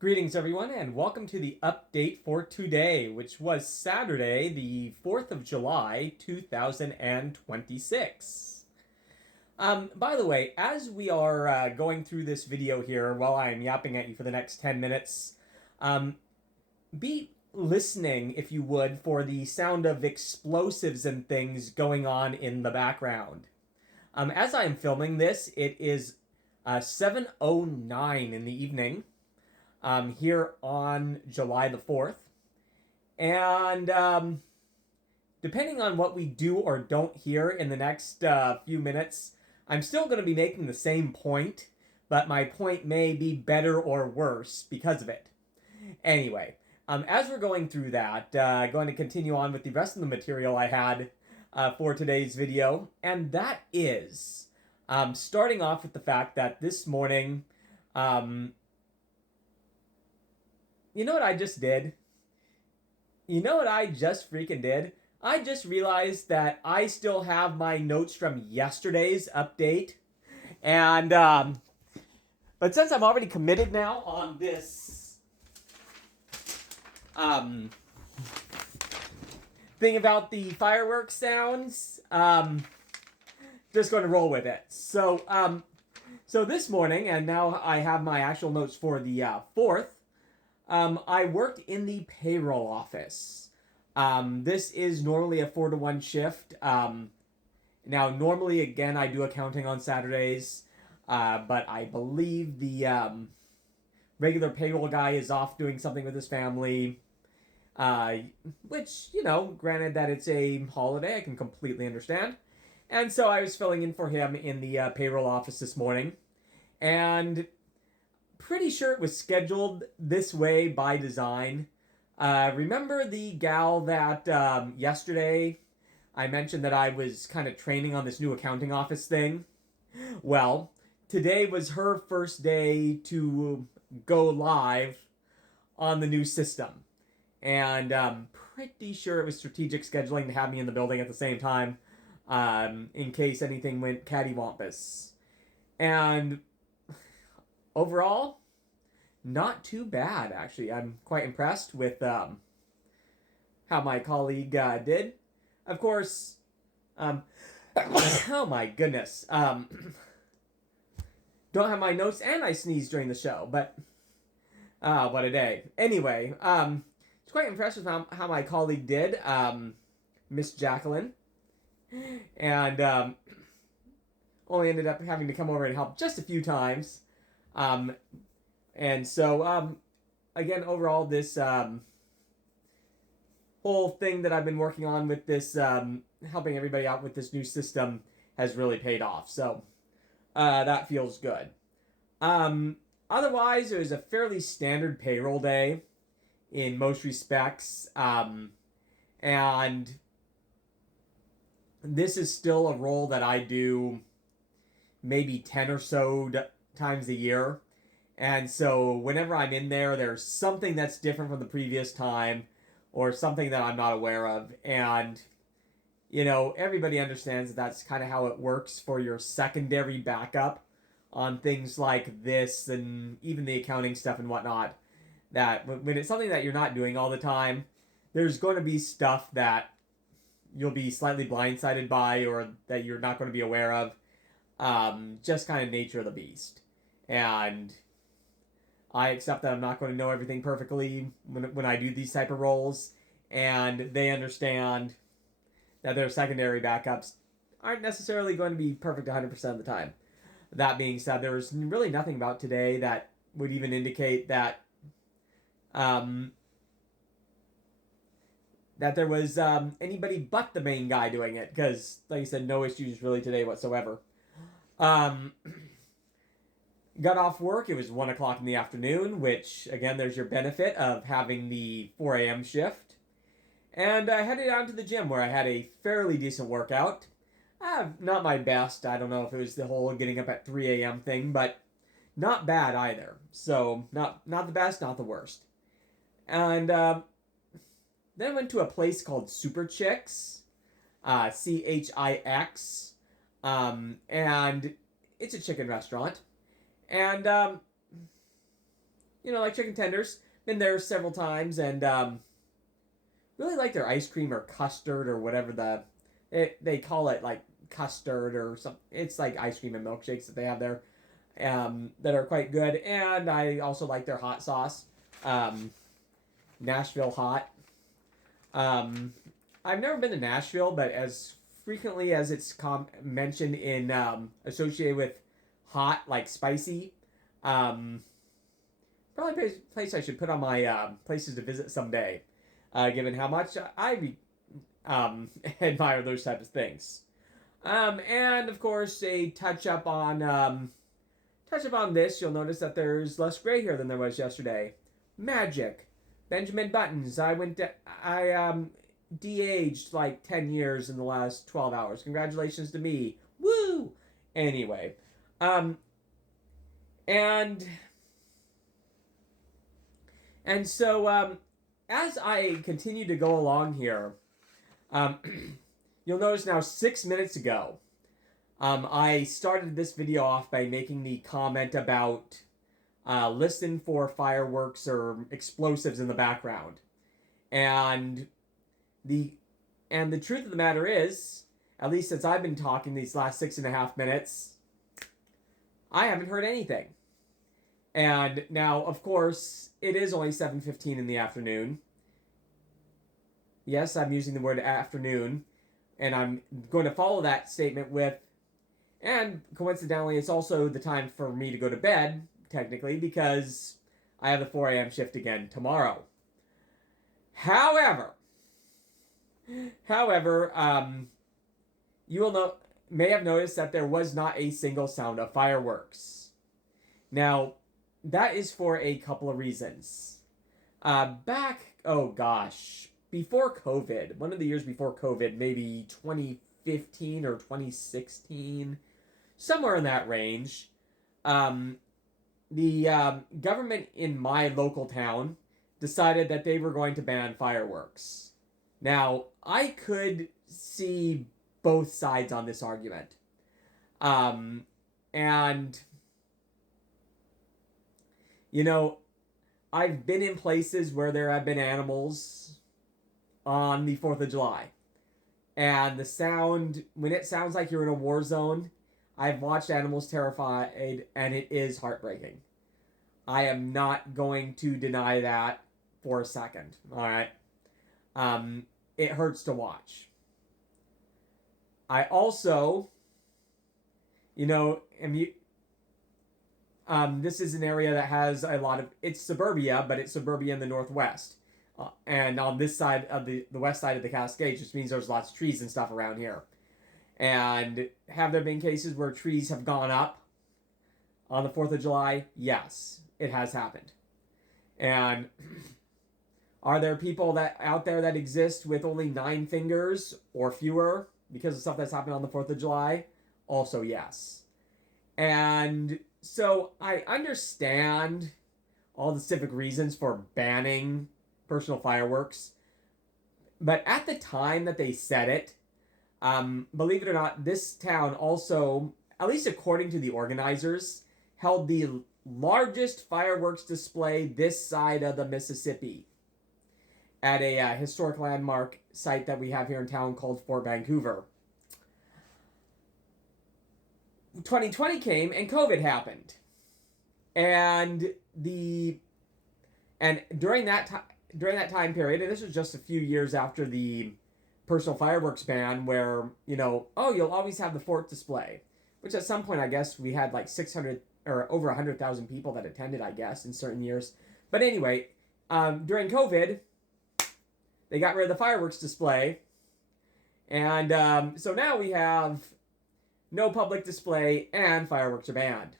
Greetings, everyone, and welcome to the update for today, which was Saturday, the 4th of July, 2026. By the way, as we are going through this video here, while I am yapping at you for the next 10 minutes, um, be listening, if you would, for the sound of explosives and things going on in the background. As I am filming this, it is 7:09 in the evening here on July the 4th. And depending on what we do or don't hear in the next few minutes, I'm still going to be making the same point, but my point may be better or worse because of it. Anyway, as we're going through that, going to continue on with the rest of the material I had for today's video, and that is starting off with the fact that this morning, you know what I just did? You know what I just freaking did? I just realized that I still have my notes from yesterday's update. And, but since I'm already committed now on this, thing about the fireworks sounds, just going to roll with it. So this morning, and now I have my actual notes for the 4th, I worked in the payroll office. This is normally a 4-to-1 shift. Now, normally, again, I do accounting on Saturdays, but I believe the regular payroll guy is off doing something with his family. Which, granted that it's a holiday, I can completely understand. And so I was filling in for him in the payroll office this morning. And pretty sure it was scheduled this way by design. Remember the gal that yesterday I mentioned that I was kind of training on this new accounting office thing? Well, today was her first day to go live on the new system. And I'm pretty sure it was strategic scheduling to have me in the building at the same time in case anything went cattywampus. And overall, not too bad, actually. I'm quite impressed with how my colleague did. Of course, oh my goodness. Don't have my notes and I sneezed during the show, but what a day. Anyway, it's quite impressed with how my colleague did, Miss Jacqueline. And only ended up having to come over and help just a few times. And so, again, overall, this whole thing that I've been working on with this, helping everybody out with this new system has really paid off. So, that feels good. Otherwise, it was a fairly standard payroll day in most respects. And this is still a role that I do maybe 10 or so times a year. And so whenever I'm in there, there's something that's different from the previous time or something that I'm not aware of. And, everybody understands that that's kind of how it works for your secondary backup on things like this and even the accounting stuff and whatnot. That when it's something that you're not doing all the time, there's going to be stuff that you'll be slightly blindsided by or that you're not going to be aware of. Just kind of nature of the beast. And I accept that I'm not going to know everything perfectly when I do these type of roles, and they understand that their secondary backups aren't necessarily going to be perfect 100% of the time. That being said, there was really nothing about today that would even indicate that that there was anybody but the main guy doing it, because, like I said, no issues really today whatsoever. Got off work, it was 1 o'clock in the afternoon, which, again, there's your benefit of having the 4 a.m. shift. And I headed down to the gym where I had a fairly decent workout. Not my best, I don't know if it was the whole getting up at 3 a.m. thing, but not bad either. So, not the best, not the worst. And then went to a place called Super Chix, Chix, and it's a chicken restaurant. And like chicken tenders. Been there several times, and really like their ice cream or custard or whatever they call it, like custard or something. It's like ice cream and milkshakes that they have there, that are quite good. And I also like their hot sauce, um, Nashville hot. Um, I've never been to Nashville, but as frequently as it's mentioned in associated with hot, like spicy, um, probably a place I should put on my places to visit someday, given how much I admire those type of things. And of course, a touch up on this, you'll notice that there's less gray hair than there was yesterday. Magic. Benjamin Buttons. I de-aged like 10 years in the last 12 hours. Congratulations to me. Woo! Anyway, um, and so as I continue to go along here, um, you'll notice now 6 minutes ago, I started this video off by making the comment about listen for fireworks or explosives in the background. And the truth of the matter is, at least since I've been talking these last 6.5 minutes, I haven't heard anything. And now, of course, it is only 7:15 in the afternoon. Yes, I'm using the word afternoon, and I'm going to follow that statement with, and coincidentally, it's also the time for me to go to bed, technically, because I have the 4 a.m. shift again tomorrow. However, you will may have noticed that there was not a single sound of fireworks. Now, that is for a couple of reasons. Before COVID, one of the years before COVID, maybe 2015 or 2016, somewhere in that range, the government in my local town decided that they were going to ban fireworks. Now, I could see both sides on this argument. And, I've been in places where there have been animals on the 4th of July. And the sound, when it sounds like you're in a war zone, I've watched animals terrified, and it is heartbreaking. I am not going to deny that for a second. All right. It hurts to watch. I also, this is an area that has a lot of, it's suburbia, but it's suburbia in the Northwest. And on this side of the west side of the Cascades, which means there's lots of trees and stuff around here. And have there been cases where trees have gone up on the 4th of July? Yes, it has happened. And are there people that out there that exist with only 9 fingers or fewer because of stuff that's happened on the 4th of July? Also, yes. And so I understand all the civic reasons for banning personal fireworks. But at the time that they said it, believe it or not, this town also, at least according to the organizers, held the largest fireworks display this side of the Mississippi at a historic landmark site that we have here in town called Fort Vancouver. 2020 came and COVID happened. And during that time period, and this was just a few years after the personal fireworks ban, where, you'll always have the fort display, which at some point, I guess, we had like 600 or over 100,000 people that attended, I guess, in certain years. But anyway, during COVID, they got rid of the fireworks display. And so now we have no public display and fireworks are banned,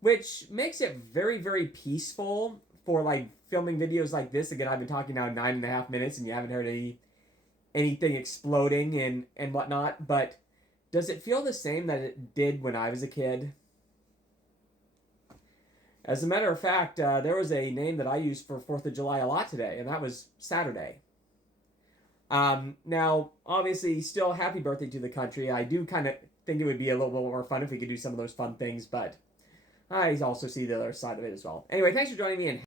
which makes it very, very peaceful for like filming videos like this. Again, I've been talking now 9.5 minutes and you haven't heard anything exploding and whatnot. But does it feel the same that it did when I was a kid? As a matter of fact, there was a name that I used for 4th of July a lot today, and that was Saturday. Now, obviously, still happy birthday to the country. I do kind of think it would be a little bit more fun if we could do some of those fun things, but I also see the other side of it as well. Anyway, thanks for joining me, and